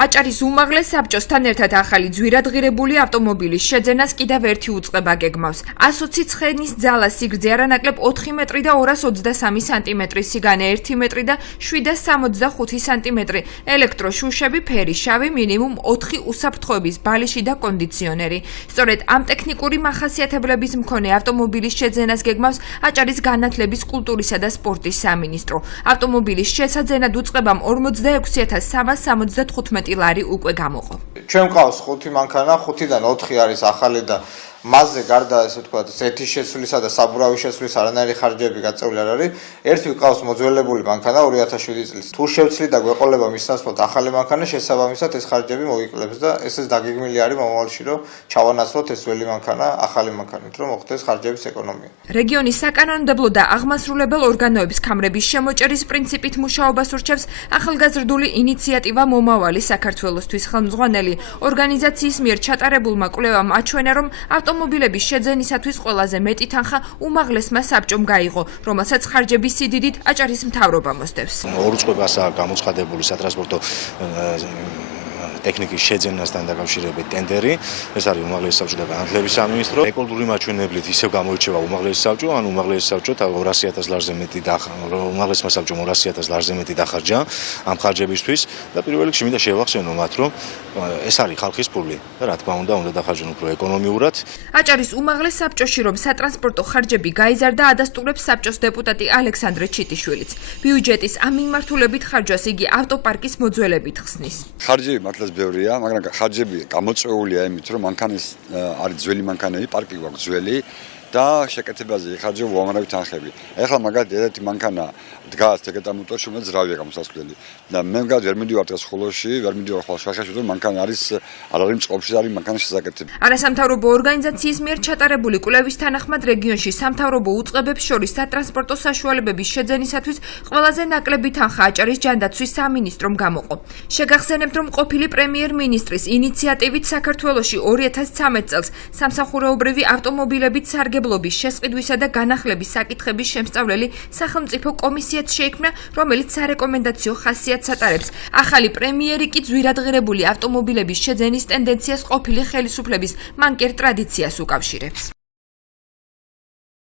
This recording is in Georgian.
აჭარის უმაღლეს საბჭოსთან ერთად ახალი ძვირადღირებული ავტომობილის შეძენას კიდევ ერთი უწყება გეგმავს. 120 ცხენის ძალა სიგრძე არანაკლებ 4 მეტრი და 223 სანტიმეტრი, სიგანე 1 მეტრი და 765 სანტიმეტრი, ელექტროშუშები, ფერი შავი, მინიმუმ 4 უსაფრთხოების ბალიში და კონდიციონერი. სწორედ ამ ტექნიკური მახასიათებლების მქონე ავტომობილის შეძენას გეგმავს აჭარის განათლების, კულტურისა და სპორტის სამინისტრო. ავტომობილის შესაძენად უწყებამ 46375 ლარი უკვე გამოყო. ჩვენ ყავს 5 მანქანა, 5-დან 4 არის ახალი და მასზე გარდა ესე ვთქვათ, ზეთის შესვლისა და საბურავის შესვლის არანაირი ხარჯები გაწეული არ არის. ერთი ყავს მოძველებული მანქანა 2007 წლის. თუ შევცვლი და გვეყოლება მის ნაცვლად ახალი მანქანა, შესაბამისად ეს ხარჯები მოიკლებს და ესეც დაგეგმილი არის მომავალში, რომ ჩავანაცვლოთ ეს ძველი მანქანა ახალი მანქანით, რომ მოხდეს ხარჯების ეკონომია. რეგიონის საკანონმდებლო და აღმასრულებელ ორგანოების ქამრების შემოჭერის პრინციპით მუშაობას ურჩევს ახალგაზრდული ინიციატივა მომავალი საქართველოსთვის ხელმძღვანელი ორგანიზაციის მიერ ჩატარებულმა კვლევამ აჩვენა, რომ ავტომობილების შეძენისათვის ყველაზე მეტი თანხა უმაღლესმა საბჭომ გაიღო, რომელსაც ხარჯების სიდიდით აჭარის მთავრობა მოსდევს. ორ უწყებასაა გამოცხადებული სატრანსპორტო ტექნიკის შეძენასთან დაკავშირებით ტენდერი. ეს არის უმაღლესი საბჭო და განათლების სამინისტრო. ეკოლოგიური მაჩვენებლით ისევ გამოირჩევა უმაღლესი საბჭო, ან უმაღლესი საბჭო 200.000 ლარზე მეტი უმაღლესმა საბჭომ 200.000 ლარზე მეტი დახარჯა ამ ხარჯებისთვის და პირველ რიგში მინდა შევახსენო მათ, რომ ეს არის ხალხის ფული და რა თქმა უნდა დახარჯონ უფრო ეკონომიურად. აჭარის უმაღლეს საბჭოში რომ სატრანსპორტო ხარჯები გაიზარდა, ადასტურებს საბჭოს დეპუტატი ალექსანდრე ჩიტიშვილიც. ბიუჯეტის ამ მიმართულებით ხარჯვას იგი ავტოპარკის მოძველებით ხსნის. ხარჯები მართლაც ბევრია, მაგრამ ხარჯები გამოწვეულია იმით, რომ მანქანის არის ძველი მანქანები, პარკი გვაქვს ძველი და შეკეთებაზე იხარჯება უამრავი თანხები. ეხლა მაგალითად ერთ-ერთი მანქანა დგას ეგეთა მოტორში, რომელიც რავია გამოსასვლელი. და მე მაგალითად ვერ მიდივარ დღეს ხოლოში, ვერ მიდივარ ხვალშახაში, რომ მანქანა არის არ არის წყობაში, არის მანქანის შესაკეთება. არასამთავრობო ორგანიზაციის მიერ ჩატარებული კვლევის თანახმად რეგიონში სამთავრობო უწყებებს შორის სატრანსპორტო საშუალებების შეძენისათვის ყველაზე ნაკლები თანხა აჭარის ჯანდაცვის სამინისტრომ გამოყო. შეგახსენებთ, რომ ყოფილი პრემიერ-მინისტრის ინიციატივით საქართველოში 2013 წელს სამსახურეობრივი ავტომობილებით სარგებლობის შესყიდვისა და განახლების საკითხების შემსწავლელი სახელმწიფო კომისიაც შეიქმნა, რომელიც სარეკომენდაციო ხასიათს ატარებს. ახალი პრემიერი კი ძვირადღირებული ავტომობილების შეძენის ტენდენციას ყოფილი ხელისუფლების მანკერ ტრადიციას უკავშირებს.